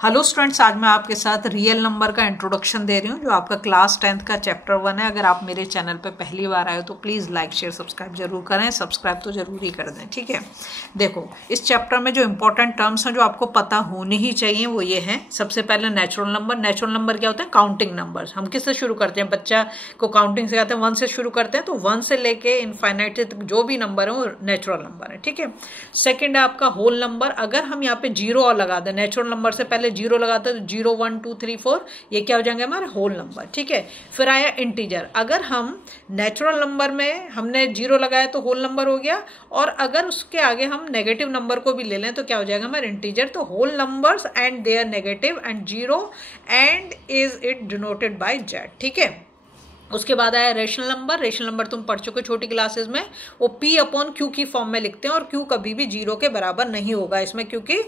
Hello students, आज मैं आपके साथ रियल नंबर का इंट्रोडक्शन दे रही हूँ जो आपका क्लास 10th का चैप्टर 1 है। अगर आप मेरे चैनल पे पहली बार आए हो तो प्लीज़ लाइक शेयर सब्सक्राइब जरूर करें। सब्सक्राइब तो जरूर ही कर दें, ठीक है। देखो, इस चैप्टर में जो इंपॉर्टेंट टर्म्स हैं जो आपको पता होने ही चाहिए वो ये हैं। सबसे पहले नेचुरल नंबर। नेचुरल नंबर क्या होते हैं? Counting number. हम किससे शुरू करते हैं? बच्चा को काउंटिंग सिखाते हैं, 1 से शुरू करते हैं, तो 1 से लेके इनफाइनाइट तक जो भी नंबर है वो नेचुरल नंबर है, ठीक है। सेकेंड है आपका होल नंबर। अगर हम यहाँ पे जीरो और लगा दें, नेचुरल नंबर से पहले जीरो लगाते हैं तो 0 1 2 3 4 ये क्या हो जाएंगे? हमारे होल नंबर, ठीक है। फिर आया इंटीजर। अगर हम नेचुरल नंबर में हमने जीरो लगाया तो होल नंबर हो गया, और अगर उसके आगे हम नेगेटिव नंबर को भी ले लें तो क्या हो जाएगा? हमारे इंटीजर। तो whole numbers and they are negative and zero and is it denoted by Z, ठीक है। उसके बाद आया रेशनल नंबर। रेशनल नंबर तुम पढ़ चुके छोटी क्लासेस में। वो P अपॉन Q की फॉर्म में लिखते हैं और Q कभी भी जीरो के बराबर नहीं होगा इसमें, क्योंकि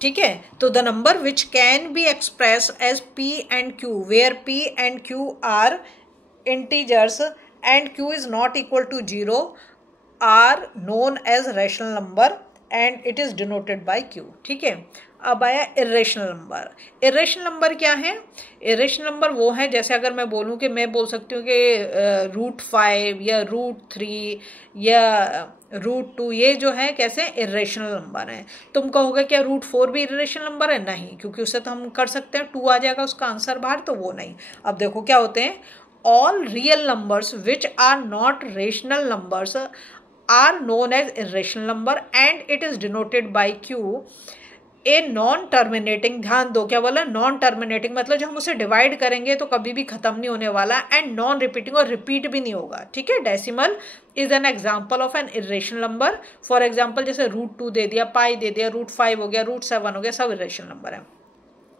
ठीक है। तो the number which can be expressed as P and Q where P and Q are integers and Q is not equal to zero are known as rational number and it is denoted by Q, ठीक है। अब आया irrational number. Irrational number क्या है? Irrational number वो है, जैसे अगर मैं बोलूं कि मैं बोल सकती हूँ कि √5 या √3 या √2 ये जो है कैसे इरेशनल नंबर है। तुम कहोगे क्या √4 भी इरेशनल नंबर है? नहीं, क्योंकि उससे तो हम कर सकते हैं 2 आ जाएगा उसका आंसर बाहर, तो वो नहीं। अब देखो क्या होते हैं, all real numbers which are not rational numbers are known as irrational number and it is denoted by Q। A non terminating, ध्यान दो क्या बोला? नॉन टर्मिनेटिंग मतलब जो हम उसे डिवाइड करेंगे तो कभी भी खत्म नहीं होने वाला, एंड नॉन रिपीटिंग और रिपीट भी नहीं होगा, ठीक है। Decimal is an example of N irrational number. For example जैसे √2 दे दिया, पाई दे दिया, √5 हो गया, √7 हो गया, सब इरेशनल नंबर है।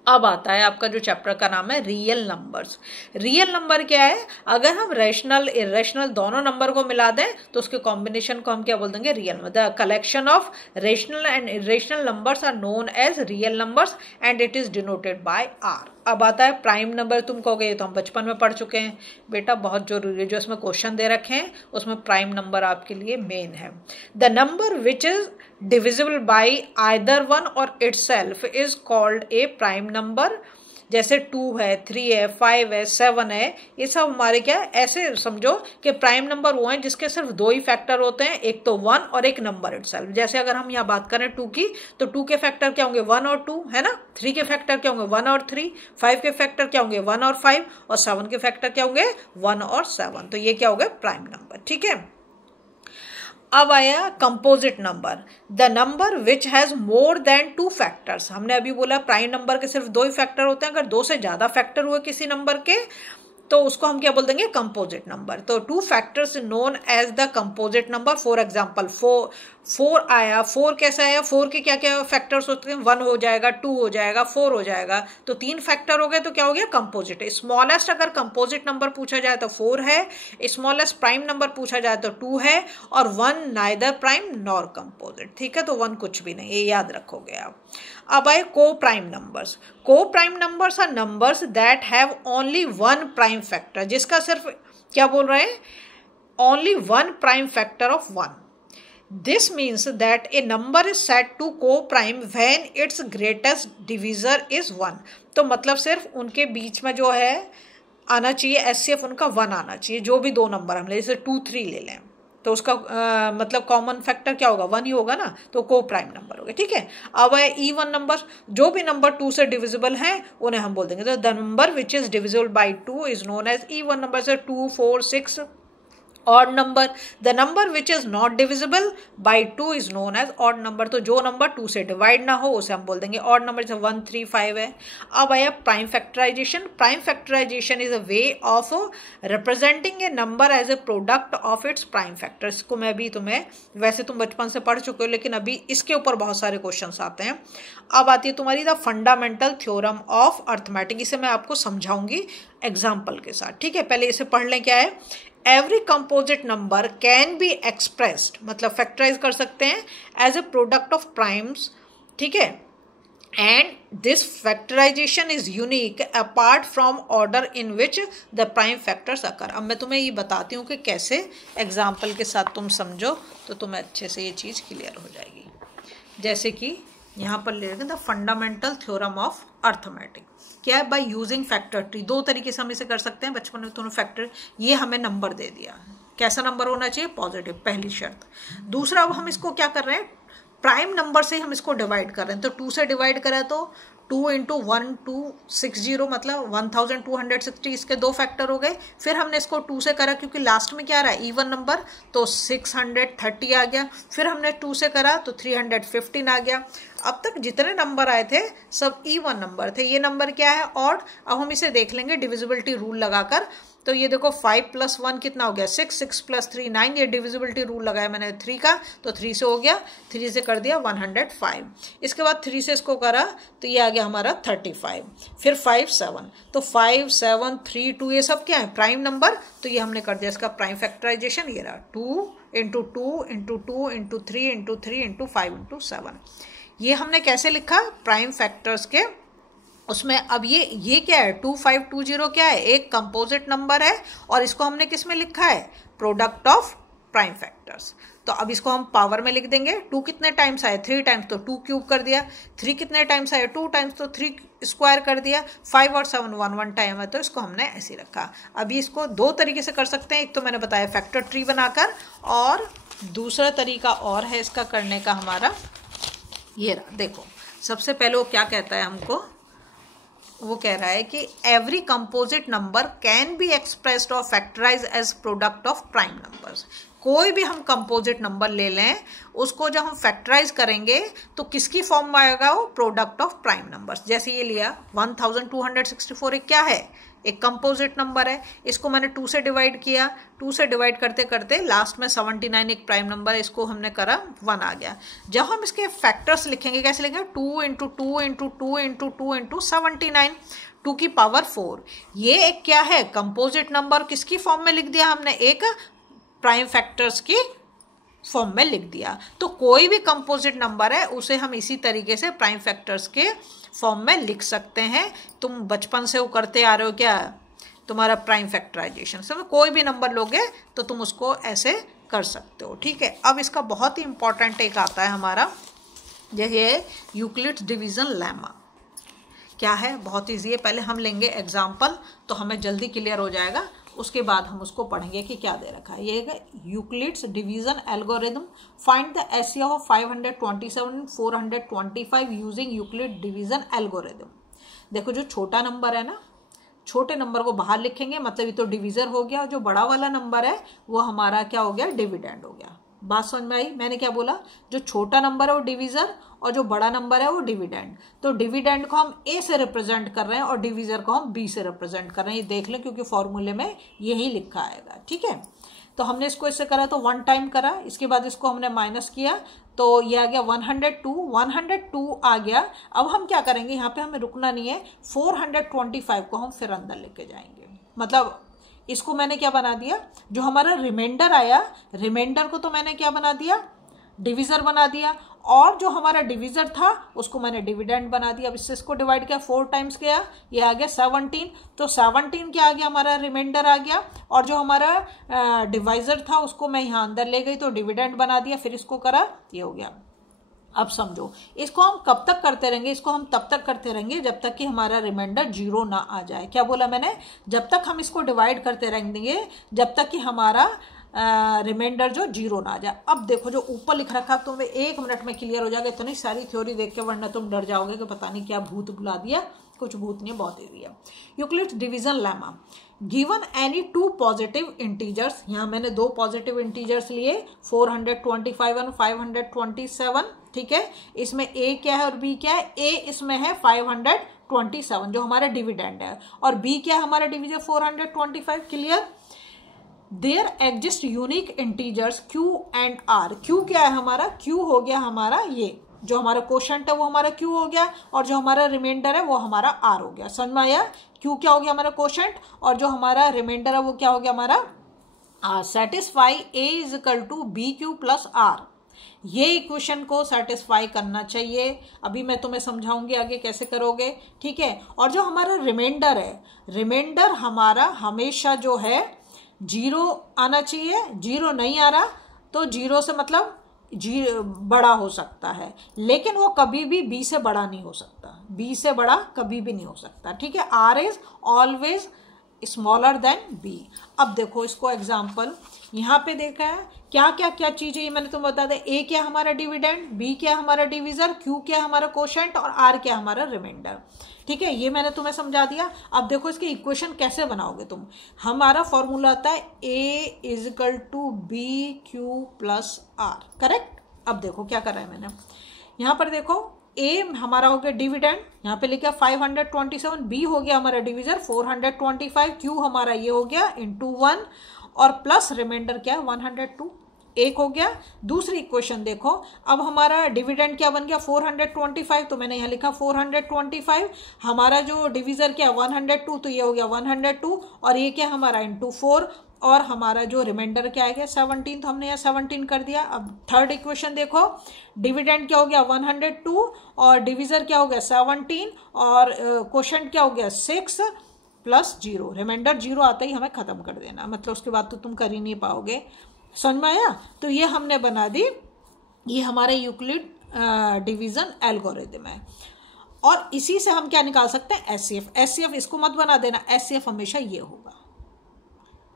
अब आता है आपका जो चैप्टर का नाम है रियल नंबर्स। रियल नंबर क्या है? अगर हम रेशनल इरेशनल दोनों नंबर को मिला दें तो उसके कॉम्बिनेशन को हम क्या बोल देंगे? Real number. The collection of rational and irrational numbers are known as real numbers and it is denoted by R. अब आता है प्राइम नंबर। तुम कहोगे ये तो हम बचपन में पढ़ चुके हैं। बेटा बहुत जरूरी है, जो इसमें क्वेश्चन दे रखे हैं उसमें प्राइम नंबर आपके लिए मेन है। The number which is divisible by either one or itself is called a prime number। जैसे 2 है, 3 है, 5 है, 7 है, ये सब हमारे क्या है? ऐसे समझो कि प्राइम नंबर वो हैं जिसके सिर्फ 2 ही फैक्टर होते हैं, एक तो 1 और एक नंबर इटसेल्फ। जैसे अगर हम यहाँ बात करें 2 की, तो 2 के फैक्टर क्या होंगे? 1 और 2, है ना। 3 के फैक्टर क्या होंगे? 1 और 3। 5 के फैक्टर क्या होंगे? 1 और 5। और 7 के फैक्टर क्या होंगे? 1 और 7। तो ये क्या हो गया? प्राइम नंबर, ठीक है। अब आया composite number. The number which has more than 2 factors. हमने अभी बोला प्राइम नंबर के सिर्फ 2 ही फैक्टर होते हैं। अगर 2 से ज्यादा फैक्टर हुए किसी नंबर के तो उसको हम क्या बोल देंगे? Composite number. तो 2 factors known as the composite number. For example 4 आया। 4 कैसा आया? 4 के क्या क्या फैक्टर्स होते हैं? 1 हो जाएगा, 2 हो जाएगा, 4 हो जाएगा। तो 3 फैक्टर हो गए, तो क्या हो गया? कंपोजिट। स्मॉलेस्ट अगर कंपोजिट नंबर पूछा जाए तो 4 है, स्मॉलेस्ट प्राइम नंबर पूछा जाए तो 2 है, और 1 नाइदर प्राइम नॉर कंपोजिट, ठीक है। तो 1 कुछ भी नहीं, ये याद रखोगे आप। अब आए co prime numbers. Co prime numbers are numbers that have only 1 prime factor, जिसका सिर्फ क्या बोल रहे हैं? Only 1 prime factor of 1। This means that a number is set to co prime when it's greatest divisor is 1। तो मतलब सिर्फ उनके बीच में जो है आना चाहिए एचसीएफ उनका 1 आना चाहिए। जो भी 2 नंबर हम ले, जैसे 2 3 ले लें तो उसका मतलब कॉमन फैक्टर क्या होगा? 1 ही होगा ना, तो को प्राइम नंबर हो गया, ठीक है। अब है इवन नंबर। जो भी नंबर 2 से डिविजिबल हैं उन्हें हम बोल देंगे। तो the number which is divisible by 2 is known as even number. Say 2 4 6 odd number. The number which is not divisible by 2 is known as odd number. तो जो नंबर 2 से डिवाइड ना हो उसे हम बोल देंगे ऑड नंबर। जैसे 1 3 5 है। अब आया prime factorization. Prime factorization is a way of representing a number as a product of its prime factor. इसको मैं भी तुम्हें, वैसे तुम बचपन से पढ़ चुके हो लेकिन अभी इसके ऊपर बहुत सारे क्वेश्चन आते हैं। अब आती है तुम्हारी the fundamental theorem of arithmetic. इसे मैं आपको समझाऊंगी एग्जाम्पल के साथ, ठीक है। पहले इसे पढ़ लें। क्या है? Every composite number can be expressed, मतलब फैक्टराइज कर सकते हैं as a product of primes, ठीक है। And this factorisation is unique apart from order in which the prime factors occur. अब मैं तुम्हें ये बताती हूँ कि कैसे एग्जाम्पल के साथ तुम समझो तो तुम्हें अच्छे से ये चीज़ क्लियर हो जाएगी। जैसे कि यहाँ पर ले लेंगे the fundamental theorem of arithmetic. क्या है? By using factor tree. दो तरीके से हम इसे कर सकते हैं, बचपन में दोनों फैक्टर। ये हमें नंबर दे दिया, कैसा नंबर होना चाहिए? पॉजिटिव, पहली शर्त। दूसरा, अब हम इसको क्या कर रहे हैं? प्राइम नंबर से हम इसको डिवाइड कर रहे हैं। तो 2 से डिवाइड करें तो 2 × 1260 मतलब 1260, इसके 2 फैक्टर हो गए। फिर हमने इसको 2 से करा क्योंकि लास्ट में क्या आ रहा है? इवन नंबर, तो 630 आ गया। फिर हमने 2 से करा तो 315 आ गया। अब तक जितने नंबर आए थे सब इवन नंबर थे। ये नंबर क्या है? ऑड। अब हम इसे देख लेंगे डिविजिबिलिटी रूल लगाकर। तो ये देखो 5 + 1 कितना हो गया? 6, 6 + 3 9। ये डिविजिबिलिटी रूल लगाया मैंने 3 का, तो 3 से हो गया, 3 से कर दिया 105। इसके बाद 3 से इसको करा तो ये आ गया हमारा 35। फिर 5 7, तो 5 7 3 2 ये सब क्या है? Prime number. तो ये हमने कर दिया इसका प्राइम फैक्टराइजेशन। ये रहा 2 × 2 × 2 × 3 × 3 × 5 × 7। ये हमने कैसे लिखा? प्राइम फैक्टर्स के उसमें। अब ये क्या है? 2520 क्या है? एक कंपोजिट नंबर है और इसको हमने किस में लिखा है? Product of prime factors. तो अब इसको हम पावर में लिख देंगे। 2 कितने टाइम्स आए? 3 टाइम्स, तो 2 क्यूब कर दिया। 3 कितने टाइम्स आए? 2 टाइम्स, तो 3 स्क्वायर कर दिया। 5 और 7 1 टाइम है, तो इसको हमने ऐसे रखा। अभी इसको 2 तरीके से कर सकते हैं। एक तो मैंने बताया फैक्टर ट्री बनाकर, और दूसरा तरीका और है इसका करने का हमारा। ये रहा, देखो सबसे पहले वो क्या कहता है हमको? वो कह रहा है कि every composite number can be expressed और factorise as product of prime numbers. कोई भी हम कंपोजिट नंबर ले लें, उसको जब हम फैक्टराइज करेंगे तो किसकी फॉर्म में आएगा? वो प्रोडक्ट ऑफ प्राइम नंबर्स। जैसे ये लिया 1264, एक क्या है? एक कंपोजिट नंबर है। इसको मैंने 2 से डिवाइड किया। 2 से डिवाइड करते करते लास्ट में 79 एक प्राइम नंबर है, इसको हमने करा 1 आ गया। जब हम इसके फैक्टर्स लिखेंगे, कैसे लिखेंगे? 2 × 2 × 2 × 2 × 79, 2 की पावर 4। ये एक क्या है? Composite number. किसकी फॉर्म में लिख दिया हमने? एक प्राइम फैक्टर्स की फॉर्म में लिख दिया। तो कोई भी कंपोजिट नंबर है उसे हम इसी तरीके से प्राइम फैक्टर्स के फॉर्म में लिख सकते हैं। तुम बचपन से वो करते आ रहे हो क्या? तुम्हारा प्राइम फैक्टराइजेशन से कोई भी नंबर लोगे तो तुम उसको ऐसे कर सकते हो। ठीक है। अब इसका बहुत ही इंपॉर्टेंट एक आता है हमारा, यह यूक्लिड्स डिवीजन लेमा। क्या है? बहुत ईजी है। पहले हम लेंगे एग्जाम्पल तो हमें जल्दी क्लियर हो जाएगा, उसके बाद हम उसको पढ़ेंगे कि क्या दे रखा है। ये है Euclid's division algorithm. Find the HCF of 527 425 using Euclid division algorithm. देखो जो छोटा नंबर है ना, छोटे नंबर को बाहर लिखेंगे, मतलब ये तो डिवीजर हो गया। जो बड़ा वाला नंबर है वो हमारा क्या हो गया? डिविडेंड हो गया। बात समझ में आई? मैंने क्या बोला? जो छोटा नंबर है वो डिवीजर और जो बड़ा नंबर है वो डिविडेंड। तो डिविडेंड को हम ए से रिप्रेजेंट कर रहे हैं और डिवीजर को हम बी से रिप्रेजेंट कर रहे हैं। ये देख लें क्योंकि फॉर्मूले में यही लिखा आएगा। ठीक है। तो हमने इसको इससे करा तो 1 टाइम करा, इसके बाद इसको हमने माइनस किया तो ये आ गया 102 आ गया। अब हम क्या करेंगे? यहाँ पे हमें रुकना नहीं है। 425 को हम फिर अंदर लेके जाएंगे। मतलब इसको मैंने क्या बना दिया? जो हमारा रिमाइंडर आया, रिमाइंडर को तो मैंने क्या बना दिया? डिविजर बना दिया। और जो हमारा डिविजर था उसको मैंने डिविडेंड बना दिया। अब इससे इसको डिवाइड किया, 4 टाइम्स गया, ये आ गया 17। तो 17 क्या आ गया? हमारा रिमाइंडर आ गया। और जो हमारा डिवाइजर था उसको मैं यहाँ अंदर ले गई तो डिविडेंड बना दिया। फिर इसको करा, ये हो गया। अब समझो, इसको हम कब तक करते रहेंगे? इसको हम तब तक करते रहेंगे जब तक कि हमारा रिमाइंडर 0 ना आ जाए। क्या बोला मैंने? जब तक हम इसको डिवाइड करते रहेंगे जब तक कि हमारा रिमाइंडर जो 0 ना आ जाए। अब देखो जो ऊपर लिख रखा तुम्हें 1 मिनट में क्लियर हो जाएगा। इतनी सारी थ्योरी देख के, वरना तुम डर जाओगे कि पता नहीं क्या भूत बुला दिया। कुछ भूत नहीं, बहुत ईजी है। Euclid's division lemma. Given any 2 positive integers, यहाँ मैंने 2 पॉजिटिव इंटीजर्स लिए, 425 और 527। ठीक है। इसमें ए क्या है और बी क्या है? ए इसमें है 527 जो हमारा डिविडेंड है, और बी क्या है? हमारा division 425। Clear? There exist unique integers Q and R। Q क्या है हमारा? Q हो गया हमारा, ये जो हमारा क्वोशंट है वो हमारा Q हो गया, और जो हमारा रिमाइंडर है वो हमारा R हो गया। समझ में आया? Q क्या हो गया? हमारा क्वोशंट, और जो हमारा रिमाइंडर है वो क्या हो गया? हमारा R। Satisfy A = BQ + R। ये इक्वेशन को सेटिस्फाई करना चाहिए। अभी मैं तुम्हें समझाऊंगी आगे कैसे करोगे। ठीक है। और जो हमारा रिमाइंडर है, रिमाइंडर हमारा हमेशा जो है 0 आना चाहिए। 0 नहीं आ रहा तो 0 से मतलब जी बड़ा हो सकता है, लेकिन वो कभी भी बी से बड़ा नहीं हो सकता, बी से बड़ा कभी भी नहीं हो सकता, ठीक है। R is always smaller than B. अब देखो इसको एग्जाम्पल यहाँ पे देखा है, क्या क्या क्या चीज़ें ये मैंने तुम्हें बता दिया। ए क्या हमारा डिविडेंड, बी क्या हमारा डिविजर, क्यू क्या हमारा कोशेंट और आर क्या हमारा रिमाइंडर, ठीक है। ये मैंने तुम्हें समझा दिया। अब देखो इसके इक्वेशन कैसे बनाओगे तुम। हमारा फॉर्मूला आता है a is equal to b q plus r, correct. अब देखो क्या कर रहा है मैंने, यहाँ पर देखो ए हमारा हो गया डिविडेंड, यहाँ पे लिखा 527, बी हो गया हमारा डिविजर 425, क्यू हमारा ये हो गया इंटू 1 और प्लस रिमाइंडर क्या है 102, एक हो गया। दूसरी इक्वेशन देखो, अब हमारा डिविडेंड क्या बन गया 425, तो मैंने यहाँ लिखा 425, हमारा जो डिविजर क्या 102, तो ये हो गया 102 और ये क्या हमारा इंटू 4 और हमारा जो रिमाइंडर क्या आ गया 17, तो हमने यहाँ 17 कर दिया। अब थर्ड इक्वेशन देखो, डिविडेंड क्या हो गया 102 और डिविजर क्या हो गया 17 और कोशेंट क्या हो गया 6 प्लस 0, रिमाइंडर 0 आता ही हमें ख़त्म कर देना, मतलब उसके बाद तो तुम कर ही नहीं पाओगे। समझ में आया। तो ये हमने बना दी, ये हमारे यूक्लिड डिवीजन एल्गोरिथम है। और इसी से हम क्या निकाल सकते हैं एचसीएफ। एचसीएफ इसको मत बना देना, एचसीएफ हमेशा ये होगा,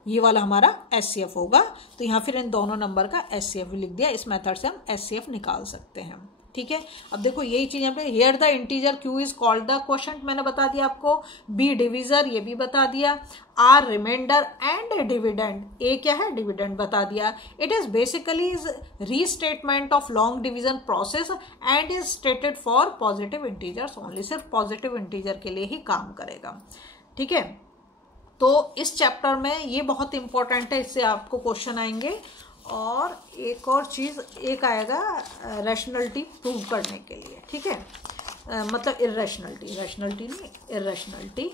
ये वाला हमारा एचसीएफ होगा। तो यहाँ फिर इन दोनों नंबर का एचसीएफ लिख दिया, इस मेथड से हम एचसीएफ निकाल सकते हैं, ठीक है। अब देखो यही चीज यहाँ पे, here the integer Q is called the quotient, मैंने बता दिया आपको, बी डिविजर ये भी बता दिया, आर रिमाइंडर एंड डिविडेंड, ए क्या है डिविडेंड बता दिया। It is basically is restatement of long division process and is stated for positive integers only, सिर्फ पॉजिटिव इंटीजर के लिए ही काम करेगा, ठीक है। तो इस चैप्टर में ये बहुत इंपॉर्टेंट है, इससे आपको क्वेश्चन आएंगे। और एक और चीज़ एक आएगा रैशनैलिटी प्रूव करने के लिए, ठीक है, मतलब इर्रेशनैलिटी, रैशनैलिटी नहीं इर्रेशनैलिटी,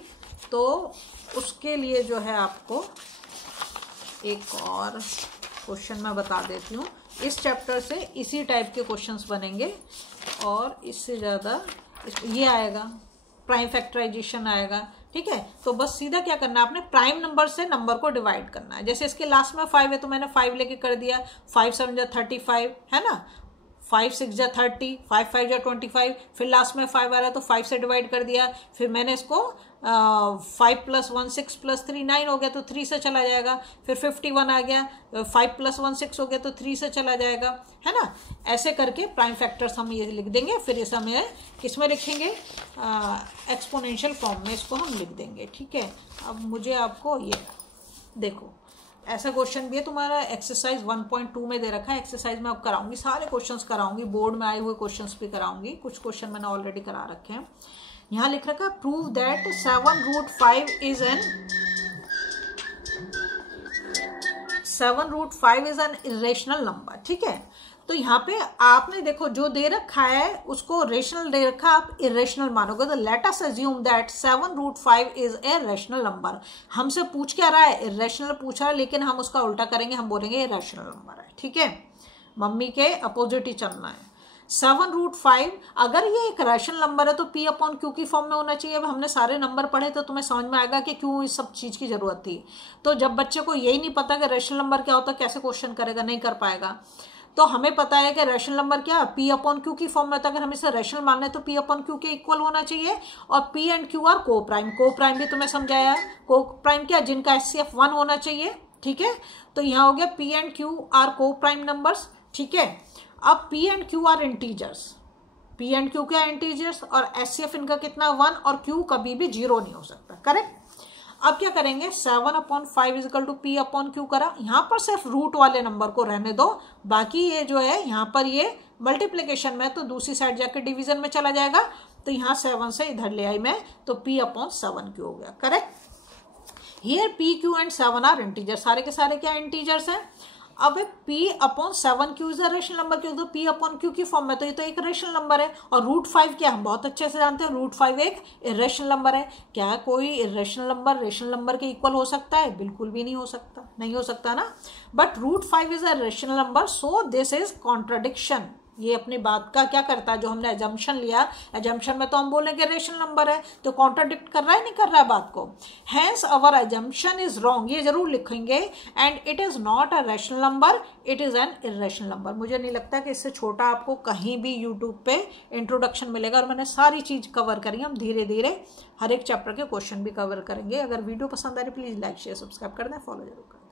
तो उसके लिए जो है आपको एक और क्वेश्चन मैं बता देती हूँ। इस चैप्टर से इसी टाइप के क्वेश्चंस बनेंगे और इससे ज़्यादा ये आएगा, प्राइम फैक्टराइजेशन आएगा, ठीक है। तो बस सीधा क्या करना है, आपने प्राइम नंबर से नंबर को डिवाइड करना है। जैसे इसके लास्ट में 5 है तो मैंने 5 लेके कर दिया, 5 7 जा 35 है ना, 5 6 जा 30, 5 5 जा 25, फिर लास्ट में 5 आ रहा है तो 5 से डिवाइड कर दिया। फिर मैंने इसको 5 + 1 6 + 3 9 हो गया तो 3 से चला जाएगा। फिर 51 आ गया, 5 + 1 6 हो गया तो 3 से चला जाएगा, है ना। ऐसे करके प्राइम फैक्टर्स हम ये लिख देंगे, फिर इस हमें किस में लिखेंगे एक्सपोनेंशियल फॉर्म में इसको हम लिख देंगे, ठीक है। अब मुझे आपको ये देखो ऐसा क्वेश्चन भी है तुम्हारा, एक्सरसाइज 1.2 में दे रखा है। एक्सरसाइज में अब कराऊंगी, सारे क्वेश्चंस कराऊंगी, बोर्ड में आए हुए क्वेश्चंस भी कराऊंगी, कुछ क्वेश्चन मैंने ऑलरेडी करा रखे हैं। यहाँ लिख रखा है prove that 7√5 is an irrational number, ठीक है। तो यहाँ पे आपने देखो जो दे रखा है उसको रेशनल दे रखा, आप इरेशनल मानोगे, तो let us assume that 7√5 is a rational number. हमसे पूछ क्या रहा है, इरेशनल पूछ रहा है, लेकिन हम उसका उल्टा करेंगे, हम बोलेंगे रेशनल नंबर है, ठीक है। मम्मी के अपोजिट ही चलना है। 7√5 अगर ये एक रैशनल नंबर है तो P/Q की फॉर्म में होना चाहिए। अब हमने सारे नंबर पढ़े तो तुम्हें समझ में आएगा कि क्यों इस सब चीज़ की जरूरत थी। तो जब बच्चे को यही नहीं पता कि रैशनल नंबर क्या होता है, कैसे क्वेश्चन करेगा, नहीं कर पाएगा। तो हमें पता है कि रैशनल नंबर क्या P/Q की फॉर्म में था, अगर हम इसे रैशनल मानना है तो P/Q के इक्वल होना चाहिए। और P एंड Q आर को प्राइम भी तुम्हें समझाया है। को प्राइम क्या, जिनका HCF 1 होना चाहिए, ठीक है। तो यहाँ हो गया P एंड Q आर को प्राइम नंबर्स, ठीक है। अब P and Q are integers, P and Q क्या इंटीजर्स और HCF इनका कितना 1 और Q कभी भी 0 नहीं हो सकता, करेक्ट। अब क्या करेंगे 7/5 = P/Q करा, यहाँ पर सिर्फ रूट वाले नंबर को रहने दो, बाकी ये जो है यहाँ पर ये मल्टीप्लिकेशन में तो दूसरी साइड जाकर डिवीजन में चला जाएगा। तो यहाँ 7 से इधर ले आई मैं, तो P/7Q हो गया, correct. Here P, Q and 7 are integer, सारे के सारे क्या इंटीजर्स हैं। अब P/7Q is a rational number, क्योंकि तो P/Q की फॉर्म में, तो ये तो एक रेशनल नंबर है। और √5 क्या हम बहुत अच्छे से जानते हैं, √5 एक इरेशनल नंबर है। क्या कोई इरेशनल नंबर रेशनल नंबर के इक्वल हो सकता है, बिल्कुल भी नहीं हो सकता, नहीं हो सकता ना। But √5 is a rational number, so this is contradiction, ये अपनी बात का क्या करता है, जो हमने एजम्पशन लिया, एजम्पशन में तो हम बोलेंगे रेशनल नंबर है, तो कॉन्ट्राडिक्ट कर रहा है नहीं कर रहा है बात को। Hence our assumption is wrong, ये जरूर लिखेंगे, and it is not a rational number, it is an irrational number. मुझे नहीं लगता कि इससे छोटा आपको कहीं भी यूट्यूब पे इंट्रोडक्शन मिलेगा, और मैंने सारी चीज कवर करी। हम धीरे धीरे हर एक चैप्टर के क्वेश्चन भी कवर करेंगे। अगर वीडियो पसंद आ रही प्लीज लाइक शेयर सब्सक्राइब कर दें, फॉलो जरूर करें।